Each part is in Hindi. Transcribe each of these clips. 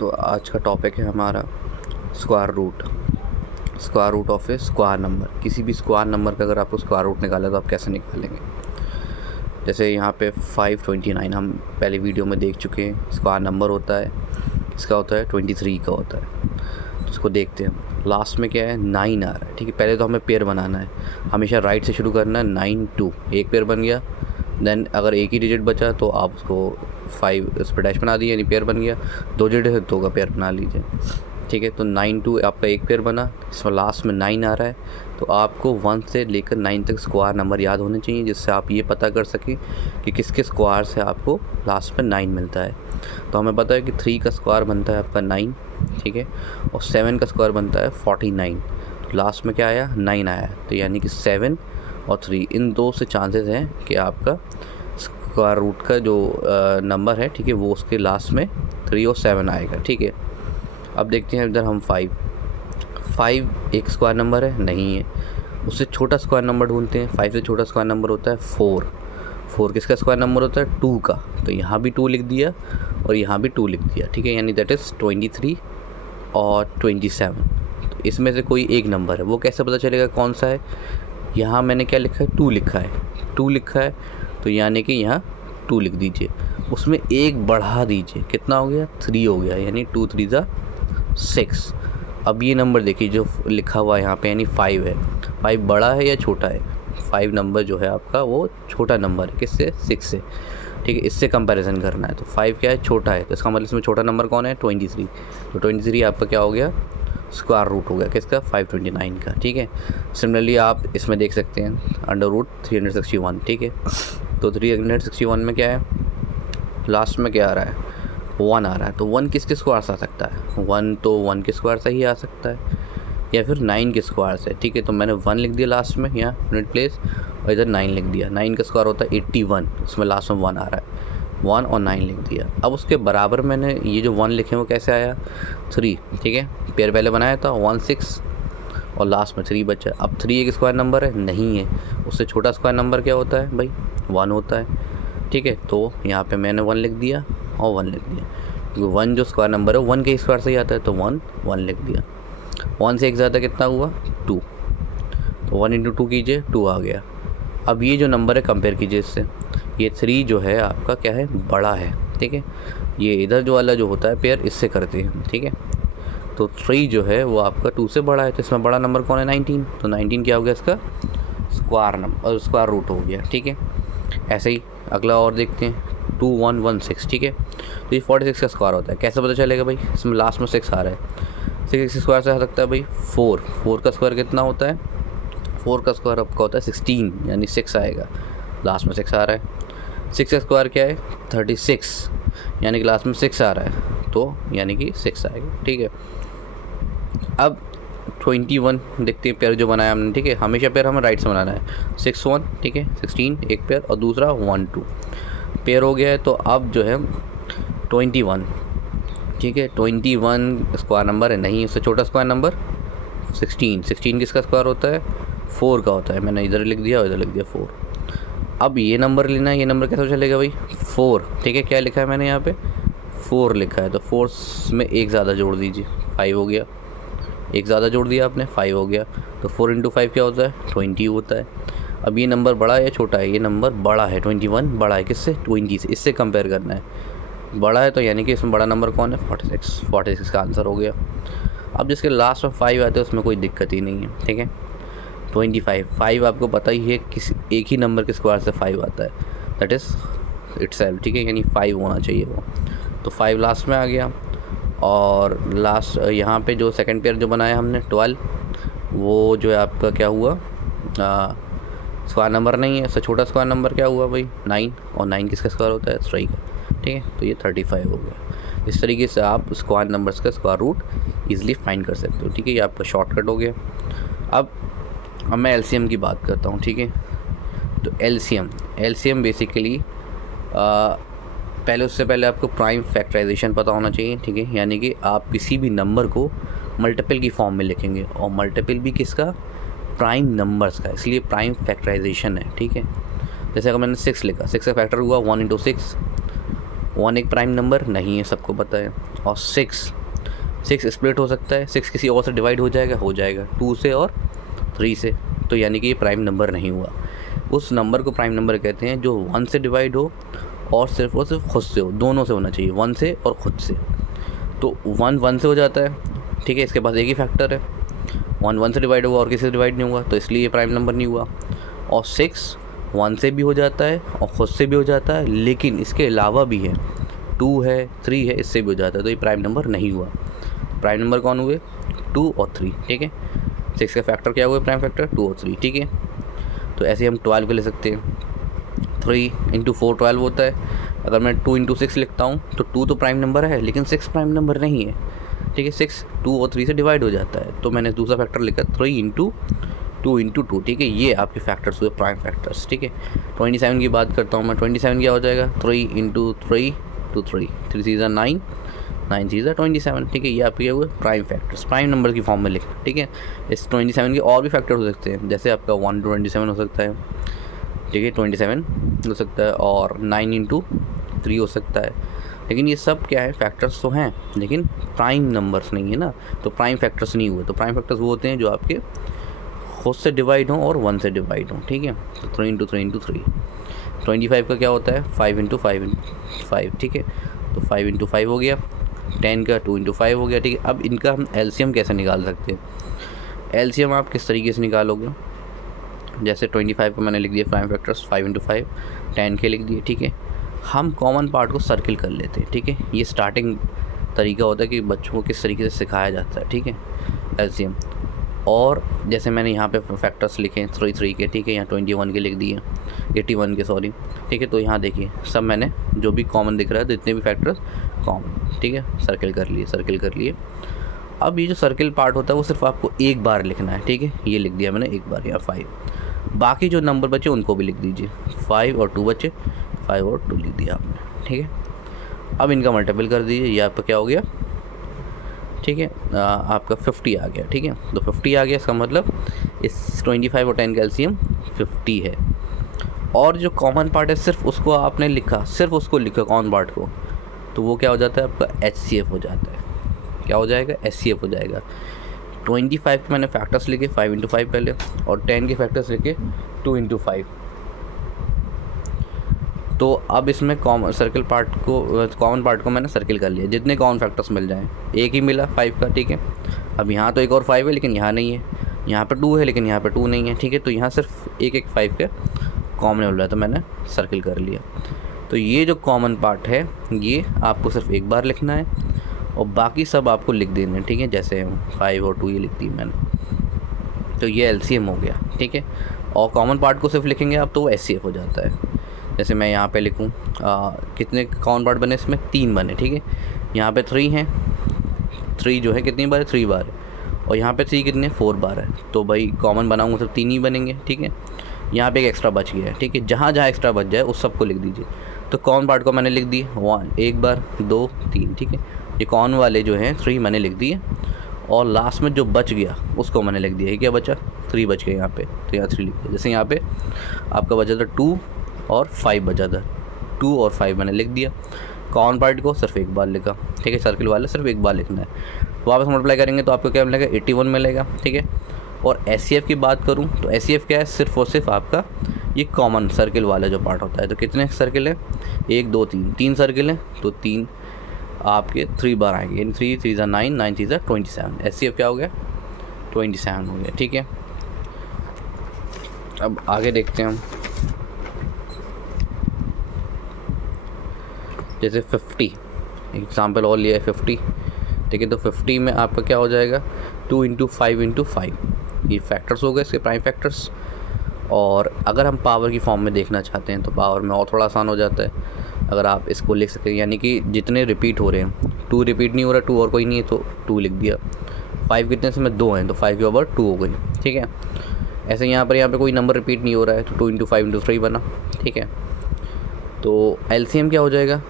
तो आज का टॉपिक है हमारा square root. Square root of a square number. किसी भी स्क्वायर नंबर का अगर आपको स्क्वायर रूट निकाला तो आप कैसे निकालेंगे। जैसे यहाँ पे 529 हम पहले वीडियो में देख चुके हैं। स्क्वायर नंबर होता है, इसका होता है 23 का होता है। तो इसको देखते हैं हम। लास्ट में क्या है, 9 आ रहा है। ठीक है, पहले तो हमें पेयर बनाना है, हमेशा राइट से शुरू करना है। 9 2 एक पेयर बन गया। देन अगर एक ही डिजिट बचा तो आप उसको 5 इस पर डैश बना दिए, यानी पेयर बन गया। 2 डिजिट है, 2 का पेयर बना लीजिए। ठीक है, तो 9 2 आपका एक पेयर बना। इसमें लास्ट में 9 आ रहा है, तो आपको 1 से लेकर 9 तक स्क्वायर नंबर याद होने चाहिए, जिससे आप ये पता कर सकें कि किसके स्क्वायर से आपको लास्ट में 9 मिलता है। तो हमें पता है कि 3 का स्क्वायर बनता है आपका 9, ठीक है, और 7 का स्क्वायर बनता है 49। तो लास्ट में क्या आया, 9 आया। तो यानी कि 7 और 3, इन दो से चांसेस हैं कि आपका स्क्वायर रूट का जो नंबर है, ठीक है, वो उसके लास्ट में 3 और 7 आएगा। ठीक है, अब देखते हैं इधर हम 5 एक स्क्वायर नंबर है, नहीं है। उससे छोटा स्क्वायर नंबर ढूंढते हैं। 5 से छोटा स्क्वायर नंबर होता है 4 किसका स्क्वायर नंबर होता है, 2 का। तो यहाँ भी 2 लिख दिया और यहाँ भी 2 लिख दिया। ठीक है, यानी दैट इज़ 23 और 27। तो इसमें से कोई एक नंबर है, वो कैसे पता चलेगा कौन सा है। यहाँ मैंने क्या लिखा है, 2 लिखा है। 2 लिखा है तो यानी कि यहाँ 2 लिख दीजिए, उसमें एक बढ़ा दीजिए। कितना हो गया, 3 हो गया, यानी 2 3 ज़ा 6। अब ये नंबर देखिए जो लिखा हुआ है यहाँ पे, यानी 5 है। 5 बड़ा है या छोटा है, 5 नंबर जो है आपका वो छोटा नंबर है। किससे, 6 से। ठीक है, इससे कंपैरिजन करना है। तो 5 क्या है, छोटा है, तो इसका मतलब इसमें छोटा नंबर कौन है, 23। तो 23 आपका क्या हो गया, स्क्वायर रूट हो गया किसका, 529 का। ठीक है, सिमिलरली आप इसमें देख सकते हैं अंडर रूट 361। ठीक है, तो 361 में क्या है, लास्ट में क्या आ रहा है, 1 आ रहा है। तो 1 किसके स्क्वायर से आ सकता है, 1 तो 1 के स्क्वायर से ही आ सकता है, या फिर 9 के स्क्वायर से। ठीक है, तो मैंने 1 लिख दिया लास्ट में यहाँ यूनिट प्लेस, और इधर 9 लिख दिया। 9 का स्क्वायर होता है 81, इसमें लास्ट में 1 आ रहा है, 1 और 9 लिख दिया। अब उसके बराबर मैंने ये जो 1 लिखे वो कैसे आया, 3। ठीक है, पेयर पहले बनाया था 1 6 और लास्ट में 3 बचा। अब 3 एक स्क्वायर नंबर है, नहीं है। उससे छोटा स्क्वायर नंबर क्या होता है भाई, 1 होता है। ठीक है, तो यहाँ पे मैंने 1 लिख दिया और 1 लिख दिया, क्योंकि 1 जो स्क्वायर नंबर है 1 के स्क्वायर से ही आता है, तो 1 1 लिख दिया। 1 से एक ज़्यादा कितना हुआ, 2। तो 1 इंटू 2 कीजिए, 2 आ गया। अब ये जो नंबर है कंपेयर कीजिए इससे, ये 3 जो है आपका क्या है, बड़ा है। ठीक है, ये इधर जो वाला जो होता है पेयर, इससे करते हैं। ठीक है, तो 3 जो है वो आपका 2 से बड़ा है, तो इसमें बड़ा नंबर कौन है, 19। तो 19 क्या हो गया इसका स्क्वायर नंबर, स्क्वायर रूट हो गया। ठीक है, ऐसे ही अगला और देखते हैं, 2116। ठीक है, तो ये 46 का स्क्वायर होता है। कैसे पता चलेगा भाई, इसमें लास्ट में 6 आ रहा है। 6 स्क्वायर से आ सकता है भाई 4 का स्क्वायर कितना होता है, 4 का स्क्वायर आपका होता है 16, यानी 6 आएगा। लास्ट में 6 आ रहा है। 6 का स्क्वायर क्या है, 36, यानी कि लास्ट में 6 आ रहा है, तो यानी कि 6 आएगा। ठीक है, अब 21 देखते हैं पेयर जो बनाया हमने। ठीक है, हमेशा पेयर हमें राइट से बनाना है। 6 1, ठीक है, 16 एक पेयर, और दूसरा 1 2 पेयर हो गया है। तो अब जो है 21, ठीक है, 21 स्क्वायर नंबर है, नहीं। उससे छोटा स्क्वायर नंबर 16 किसका स्क्वायर होता है, 4 का होता है। मैंने इधर लिख दिया और इधर लिख दिया 4। अब ये नंबर लेना है, ये नंबर कैसे चलेगा भाई, 4। ठीक है, क्या लिखा है मैंने यहाँ पे, 4 लिखा है, तो 4 में एक ज़्यादा जोड़ दीजिए, 5 हो गया। एक ज़्यादा जोड़ दिया आपने, 5 हो गया। तो 4 इंटू 5 क्या होता है, 20 होता है। अब ये नंबर बड़ा है या छोटा है, ये नंबर बड़ा है, 21 बड़ा है किससे, 20 से। इससे कंपेयर करना है, बड़ा है तो यानी कि इसमें बड़ा नंबर कौन है, 46 का आंसर हो गया। अब जिसके लास्ट में 5 आते हैं उसमें कोई दिक्कत ही नहीं है। ठीक है, 5 आपको पता ही है किस एक ही नंबर के स्क्वायर से 5 आता है, दैट इज़ इटसेल्फ। ठीक है, यानी 5 होना चाहिए वो, तो 5 लास्ट में आ गया। और लास्ट यहाँ पे जो सेकंड पेयर जो बनाया हमने 12, वो जो है आपका क्या हुआ, स्क्वायर नंबर नहीं है। उससे छोटा स्क्वायर नंबर क्या हुआ भाई, 9, और 9 किसका स्क्वायर होता है, 3 का। ठीक है, तो ये 35 हो गया। इस तरीके से आप स्क्वायर नंबर्स का स्क्वायर रूट ईजिली फाइंड कर सकते हो। ठीक है, ये आपका शॉर्टकट हो गया। अब मैं एलसीएम की बात करता हूँ। ठीक है, तो एलसीएम बेसिकली उससे पहले आपको प्राइम फैक्टराइजेशन पता होना चाहिए। ठीक है, यानी कि आप किसी भी नंबर को मल्टीपल की फॉर्म में लिखेंगे, और मल्टीपल भी किसका, प्राइम नंबर्स का, इसलिए प्राइम फैक्टराइजेशन है। ठीक है, जैसे अगर मैंने 6 लिखा, 6 का फैक्टर हुआ 1 इंटू 6, 1 एक प्राइम नंबर नहीं है, सबको पता है। और 6 स्प्लिट हो सकता है, 6 किसी और से डिवाइड हो जाएगा 2 से और 3 से, तो यानी कि ये प्राइम नंबर नहीं हुआ। उस नंबर को प्राइम नंबर कहते हैं जो 1 से डिवाइड हो और सिर्फ खुद से हो, दोनों से होना चाहिए, 1 से और खुद से। तो 1 से हो जाता है, ठीक है, इसके पास एक ही फैक्टर है, 1 से डिवाइड हुआ और किसी से डिवाइड नहीं हुआ, तो इसलिए ये प्राइम नंबर नहीं हुआ। और 6 1 से भी हो जाता है और खुद से भी हो जाता है, लेकिन इसके अलावा भी है, 2 है, 3 है, इससे भी हो जाता है, तो ये प्राइम नंबर नहीं हुआ। प्राइम नंबर कौन हुए? 2 और 3, ठीक है। 6 का फैक्टर क्या हुआ? प्राइम फैक्टर 2 और 3, ठीक है। तो ऐसे हम 12 को ले सकते हैं, 3 × 4 12 होता है। अगर मैं 2 × 6 लिखता हूँ तो 2 तो प्राइम नंबर है, लेकिन 6 प्राइम नंबर नहीं है, ठीक है। 6 2 और 3 से डिवाइड हो जाता है, तो मैंने दूसरा फैक्टर लिखा 3 × 2 × 2, ठीक है। ये आपके फैक्टर्स हुए प्राइम फैक्टर्स, ठीक है। 27 की बात करता हूँ मैं, 27 क्या हो जाएगा? 3 × 3 2 3 3 3 9 9 3 27, ठीक है। ये आपके हुए प्राइम फैक्टर्स, प्राइम नंबर की फॉर्म में लिखना, ठीक है। इस 27 के और भी फैक्टर हो सकते हैं, जैसे आपका 1 to 27 हो सकता है, ठीक है, 27 हो सकता है, और 9 × 3 हो सकता है। लेकिन ये सब क्या है? फैक्टर्स तो हैं, लेकिन प्राइम नंबर्स नहीं है ना, तो प्राइम फैक्टर्स नहीं हुए। तो प्राइम फैक्टर्स वो होते हैं जो आपके खुद से डिवाइड हों और 1 से डिवाइड हों, ठीक है। तो 3 × 3 × 3। 25 का क्या होता है? 5 × 5 × 5, ठीक है। तो 5 × 5 हो गया। 10 का 2 × 5 हो गया, ठीक है। अब इनका हम एलसीएम कैसे निकाल सकते हैं? एलसीएम आप किस तरीके से निकालोगे? जैसे 25 को मैंने लिख दिया प्राइम फैक्टर्स 5 × 5, 10 के लिख दिए, ठीक है। हम कॉमन पार्ट को सर्किल कर लेते हैं, ठीक है। ये स्टार्टिंग तरीका होता है कि बच्चों को किस तरीके से सिखाया जाता है, ठीक है, एलसीएम। और जैसे मैंने यहाँ पे फैक्टर्स लिखे 3 के, ठीक है, यहाँ 21 के लिख दिए, 81 के, सॉरी, ठीक है। तो यहाँ देखिए सब मैंने जो भी कॉमन दिख रहा है, जितने भी फैक्टर्स कॉमन, ठीक है, सर्किल कर लिए। अब ये जो सर्किल पार्ट होता है वो सिर्फ आपको एक बार लिखना है, ठीक है। ये लिख दिया मैंने एक बार, यहाँ 5। बाकी जो नंबर बचे उनको भी लिख दीजिए, 5 और 2 बचे, 5 और 2 लिख दिया आपने, ठीक है। अब इनका मल्टीपल कर दीजिए, ये आपका क्या हो गया, ठीक है, आपका 50 आ गया, ठीक है। तो 50 आ गया, इसका मतलब इस 25 और 10 का एलसीएम 50 है। और जो कॉमन पार्ट है सिर्फ उसको आपने लिखा, सिर्फ उसको लिखा कॉमन पार्ट को, तो वो क्या हो जाता है आपका? HCF हो जाता है। क्या हो जाएगा? HCF हो जाएगा। 25 के मैंने फैक्टर्स लिखे 5 × 5 पहले, और 10 के फैक्टर्स लिखे 2 × 5। तो अब इसमें कॉमन पार्ट को मैंने सर्किल कर लिया, जितने कॉमन फैक्टर्स मिल जाएं। एक ही मिला 5 का, ठीक है। अब यहाँ तो एक और 5 है, लेकिन यहाँ नहीं है। यहाँ पे 2 है, लेकिन यहाँ पे 2 नहीं है, ठीक है। तो यहाँ सिर्फ एक 5 के कॉमन मिल रहा है, तो मैंने सर्किल कर लिया। तो ये जो कॉमन पार्ट है ये आपको सिर्फ एक बार लिखना है, और बाकी सब आपको लिख देना है, ठीक है। जैसे 5 और 2 ये लिख दी मैंने, तो ये एलसीएम हो गया, ठीक है। और कॉमन पार्ट को सिर्फ लिखेंगे आप तो वो HCF हो जाता है। जैसे मैं यहाँ पे लिखूँ, कितने कॉमन पार्ट बने इसमें? 3 बने, ठीक है। यहाँ पे 3 हैं, 3 जो है कितनी बार है? 3 बार है। और यहाँ पे 3 कितने? 4 बार है। तो भाई कॉमन बनाऊँगा सिर्फ 3 ही बनेंगे, ठीक है। यहाँ पे एक एक्स्ट्रा बच गया है, ठीक है। जहाँ जहाँ एक्स्ट्रा बच जाए उस सबको लिख दीजिए। तो कॉमन पार्ट को मैंने लिख दी 1 बार, 2 3, ठीक है। ये कॉमन वाले जो हैं 3 मैंने लिख दिए, और लास्ट में जो बच गया उसको मैंने लिख दिया। ये क्या बचा? 3 बच गए यहाँ पे, तो यहाँ 3 लिख दिया। जैसे यहाँ पे आपका बचा था 2 और 5 बचा था, 2 और 5 मैंने लिख दिया। कॉमन पार्ट को सिर्फ एक बार लिखा, ठीक है। सर्किल वाला सिर्फ एक बार लिखना है। वापस मल्टीप्लाई करेंगे तो आपको क्या मिलेगा? 81 मिलेगा, ठीक है। और HCF की बात करूँ तो HCF क्या है? सिर्फ और सिर्फ आपका ये कॉमन सर्किल वाला जो पार्ट होता है। तो कितने सर्किल है? 1 2 3 सर्किल है, तो 3 आपके 3 बार आएंगे, यानी 3 3 9 9 3 27। HCF क्या हो गया? 27 हो गया, ठीक है। अब आगे देखते हैं हम, जैसे 50 एग्जाम्पल और लिया है 50, ठीक है। तो 50 में आपका क्या हो जाएगा? 2 × 5 × 5, ये फैक्टर्स हो गए इसके प्राइम फैक्टर्स। और अगर हम पावर की फॉर्म में देखना चाहते हैं तो पावर में और थोड़ा आसान हो जाता है। अगर आप इसको लिख सकते हैं, यानी कि जितने रिपीट हो रहे हैं, 2 रिपीट नहीं हो रहा, 2 और कोई नहीं है तो 2 लिख दिया। 5 कितने से में 2 हैं, तो 5 के ओवर 2 हो गई, ठीक है। ऐसे यहाँ पे कोई नंबर रिपीट नहीं हो रहा है, तो 2 × 5 × 3 बना, ठीक है। तो एलसीएम क्या हो जाएगा?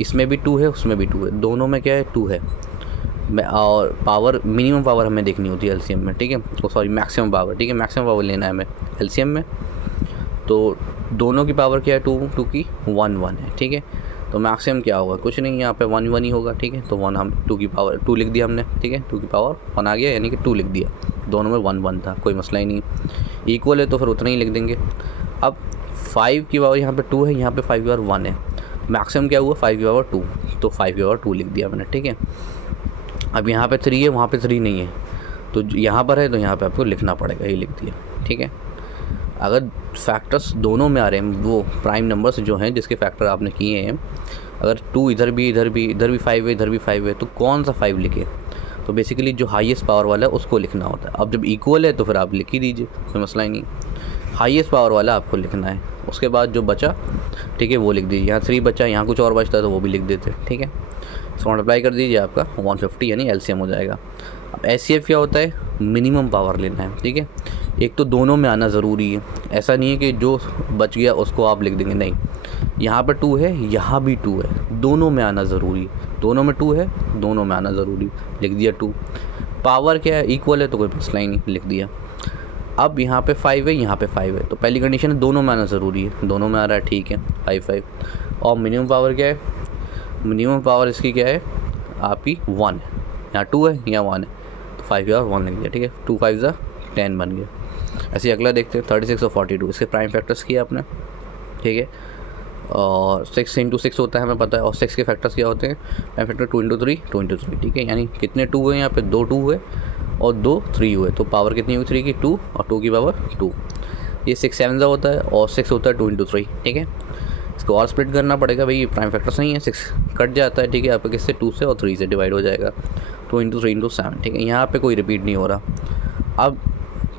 इसमें भी 2 है, उसमें भी 2 है, दोनों में क्या है? 2 है। और पावर, मिनिमम पावर हमें देखनी होती है एलसीएम में, ठीक है। तो सॉरी, मैक्सिमम पावर, ठीक है, मैक्सिमम पावर लेना है हमें एलसीएम में। तो दोनों की पावर क्या है? 2 की 1 1 है, ठीक है। तो मैक्सिमम क्या होगा, कुछ नहीं, यहाँ पे 1 1 ही होगा, ठीक है। तो 1 हम 2 की पावर 2 लिख दिया हमने, ठीक है, 2 की पावर 1 आ गया, यानी कि 2 लिख दिया, दोनों में 1 1 था, कोई मसला ही नहीं। इक्वल है तो फिर उतना ही लिख देंगे। अब 5 की पावर यहाँ पे 2 है, यहाँ पे 5 की पावर 1 है, मैक्सिमम क्या हुआ 5 की पावर 2, तो 5 की पावर 2 लिख दिया मैंने, ठीक है। अब यहाँ पे 3 है, वहाँ पे 3 नहीं है, तो यहाँ पर है तो यहाँ पे आपको लिखना पड़ेगा, ये लिख दिया, ठीक है। अगर फैक्टर्स दोनों में आ रहे हैं, वो प्राइम नंबर्स जो हैं जिसके फैक्टर आपने किए हैं, अगर 2 इधर भी 5 है, इधर भी 5 है, तो कौन सा 5 लिखे, तो बेसिकली जो हाईएस्ट पावर वाला है उसको लिखना होता है। अब जब इक्वल है तो फिर आप लिख ही दीजिए, कोई मसला ही नहीं, हाईएस्ट पावर वाला आपको लिखना है। उसके बाद जो बचा, ठीक है, वो लिख दीजिए। यहाँ 3 बचा, यहाँ कुछ और बचता है तो वो भी लिख देते, ठीक है। इसको मल्टीप्लाई कर दीजिए, आपका 150 यानी एलसीएम हो जाएगा। अब एचसीएफ क्या होता है, मिनिमम पावर लेना है, ठीक है। एक तो दोनों में आना ज़रूरी है, ऐसा नहीं है कि जो बच गया उसको आप लिख देंगे, नहीं, यहाँ पर 2 है, यहाँ भी 2 है, दोनों में आना ज़रूरी, दोनों में 2 है, दोनों में आना ज़रूरी, लिख दिया 2। पावर क्या है, इक्वल है तो कोई मसला ही नहीं, लिख दिया। अब यहाँ पे 5 है, यहाँ पे 5 है, तो पहली कंडीशन है दोनों में आना ज़रूरी है, दोनों में आ रहा है, ठीक है, 5 5। और मिनिमम पावर क्या है, मिनिमम पावर इसकी क्या है आपकी 1 है, यहाँ 2 है, यहाँ 1 है, तो 5 और 1 लिख दिया, ठीक है। 2 5 10 बन गया। ऐसे अगला देखते हैं, 36 और 42, इसके प्राइम फैक्टर्स किया आपने, ठीक है। और 6 × 6 होता है, हमें पता है। और 6 के फैक्टर्स क्या होते हैं, प्राइम फैक्टर 2 × 3 2 × 3, ठीक है। यानी कितने 2 हुए यहाँ पे, 2 2 हुए और 2 3 हुए, तो पावर कितनी हुई 3 की, 2, और 2 की पावर 2। ये 6 7 होता है, और 6 होता है 2 × 3, ठीक है। इसको और स्प्लिट करना पड़ेगा भाई, प्राइम फैक्टर्स नहीं है, 6 कट जाता है, ठीक है, आपका किससे, 2 से और 3 से डिवाइड हो जाएगा, 2 × 3 × 7, ठीक है। यहाँ पे कोई रिपीट नहीं हो रहा। अब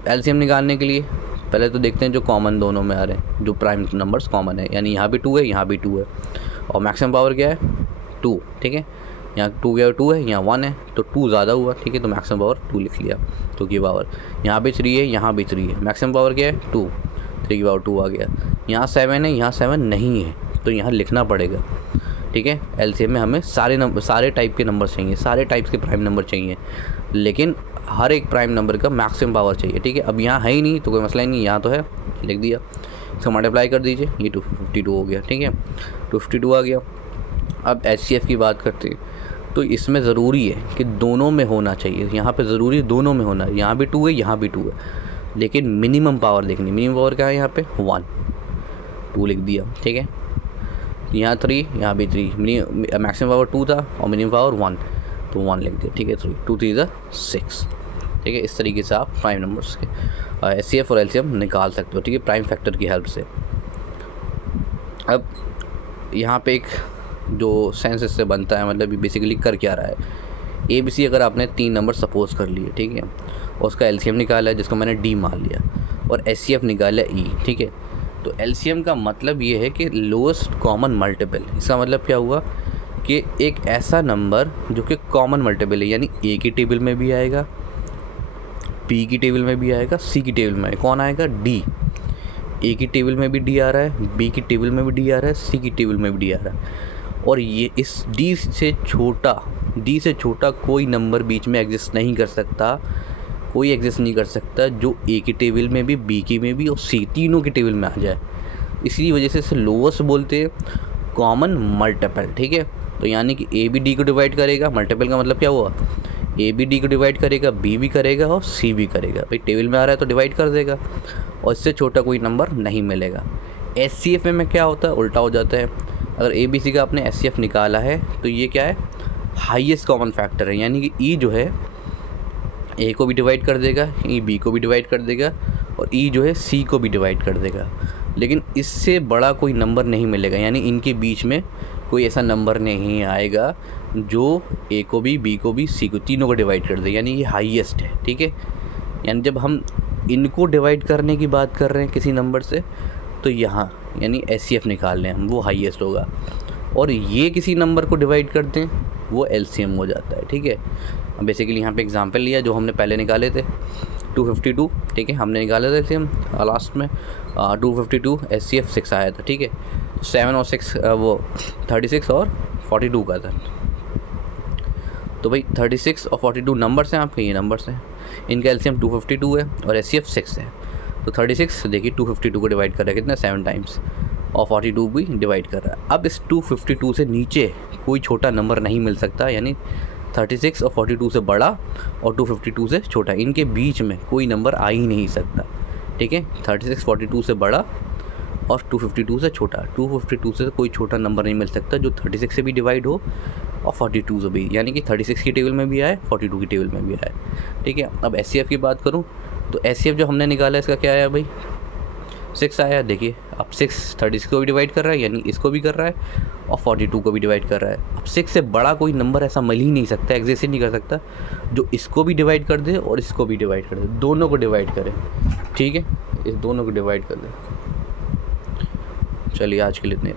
एलसीएम निकालने के लिए पहले तो देखते हैं जो कॉमन दोनों में आ रहे हैं, जो प्राइम नंबर्स कॉमन है, यानी यहाँ भी 2 है, यहाँ भी 2 है, और मैक्सिमम पावर क्या है 2, ठीक है। यहाँ 2 क्या 2 है, यहाँ 1 है, तो 2 ज़्यादा हुआ, ठीक है, तो मैक्सिमम पावर 2 लिख लिया, 2 की पावर। यहाँ भी 3 है, यहाँ भी 3 है, मैक्सिमम पावर क्या है 2, 3 की पावर 2 आ गया। यहाँ 7 है, यहाँ 7 नहीं है, तो यहाँ लिखना पड़ेगा, ठीक है। एलसीएम में हमें सारे टाइप के नंबर चाहिए, सारे टाइप्स के प्राइम नंबर चाहिए, लेकिन हर एक प्राइम नंबर का मैक्सिमम पावर चाहिए, ठीक है। अब यहाँ है ही नहीं तो कोई मसला ही नहीं, यहाँ तो है, लिख दिया। इसको मल्टीप्लाई कर दीजिए, ये 252 हो गया, ठीक है, 252 आ गया। अब एचसीएफ की बात करते हैं, तो इसमें ज़रूरी है कि दोनों में होना चाहिए, यहाँ पे ज़रूरी है दोनों में होना है, यहाँ भी 2 है, यहाँ भी 2 है, लेकिन मिनिमम पावर देखनी, मिनिमम पावर क्या है यहाँ पे 1, 2 लिख दिया, ठीक है। यहाँ 3, यहाँ भी 3, मैक्सिमम पावर 2 था और मिनिमम पावर 1, तो 1 लिख दिया, ठीक है। 3 2 3 6, ठीक है। इस तरीके से आप प्राइम नंबर्स के एचसीएफ और एलसीएम निकाल सकते हो, ठीक है, प्राइम फैक्टर की हेल्प से। अब यहाँ पे एक जो सेंस इससे बनता है, मतलब बेसिकली कर क्या रहा है, ABC अगर आपने 3 नंबर सपोज कर लिए, ठीक है, और उसका एलसीएम निकाला है जिसको मैंने D मान लिया, और एचसीएफ निकाला E, ठीक है। तो एलसीएम का मतलब ये है कि लोएस्ट कॉमन मल्टीपल। इसका मतलब क्या हुआ कि एक ऐसा नंबर जो कि कॉमन मल्टीपल है, यानी A की टेबल में भी आएगा, B की टेबल में भी आएगा, C की टेबल में कौन आएगा, D। A की टेबल में भी D आ रहा है, B की टेबल में भी D आ रहा है, C की टेबल में भी D आ रहा है, और ये इस D से छोटा कोई नंबर बीच में एग्जिस्ट नहीं कर सकता, कोई एग्जिस्ट नहीं कर सकता जो A की टेबल में भी, B की में भी और C तीनों की टेबल में आ जाए। इसी वजह से इसे लोएस्ट बोलते हैं, कॉमन मल्टीपल, ठीक है। तो यानी कि A भी D को डिवाइड करेगा, मल्टीपल का मतलब क्या हुआ, A भी D को डिवाइड करेगा, B भी करेगा और C भी करेगा। भाई टेबल में आ रहा है तो डिवाइड कर देगा, और इससे छोटा कोई नंबर नहीं मिलेगा। एचसीएफ में क्या होता है, उल्टा हो जाता है। अगर ABC का आपने एचसीएफ निकाला है तो ये क्या है, हाईएस्ट कॉमन फैक्टर है, यानी कि E जो है A को भी डिवाइड कर देगा, E B को भी डिवाइड कर देगा, और E जो है C को भी डिवाइड कर देगा, लेकिन इससे बड़ा कोई नंबर नहीं मिलेगा, यानी इनके बीच में कोई ऐसा नंबर नहीं आएगा जो A को भी, B को भी, C को, तीनों को डिवाइड कर दे, यानी ये हाईएस्ट है, ठीक है। यानी जब हम इनको डिवाइड करने की बात कर रहे हैं किसी नंबर से, तो यहाँ यानी एचसीएफ निकाल लें हम, वो हाईएस्ट होगा, और ये किसी नंबर को डिवाइड कर दें वो एलसीएम हो जाता है, ठीक है। बेसिकली यहाँ पे एग्जांपल लिया जो हमने पहले निकाले थे 252, ठीक है, हमने निकाले थे एलसीएम लास्ट में 252, एचसीएफ 6 आया था, ठीक है। 7 और 6 वो 36 और 42 का था, तो भाई 36 और 42 नंबर्स हैं आपके, ये नंबर्स हैं, इनका एलसीएम 252 है और एचसीएफ 6 है। तो 36 देखिए 252 को डिवाइड कर रहा है कितना, 7 टाइम्स, और 42 भी डिवाइड कर रहा है। अब इस 252 से नीचे कोई छोटा नंबर नहीं मिल सकता, यानी 36 और 42 से बड़ा और 252 से छोटा, इनके बीच में कोई नंबर आ ही नहीं सकता। ठीक है, 36 42 से बड़ा और 252 से छोटा, 252 से कोई छोटा नंबर नहीं मिल सकता जो 36 से भी डिवाइड हो और 42 से भी, यानी कि 36 की टेबल में भी आए 42 की टेबल में भी आए। ठीक है, अब एचसीएफ की बात करूँ तो एचसीएफ जो हमने निकाला इसका क्या आया भाई, 6 आया। देखिए अब 6 36 को भी डिवाइड कर रहा है, यानी इसको भी कर रहा है और 42 को भी डिवाइड कर रहा है। अब 6 से बड़ा कोई नंबर ऐसा मिल ही नहीं सकता, एग्जिस्ट ही नहीं कर सकता जो इसको भी डिवाइड कर दे और इसको भी डिवाइड कर दे, दोनों को डिवाइड करे। ठीक है, इस दोनों को डिवाइड कर दे। चलिए आज के लिए इतने।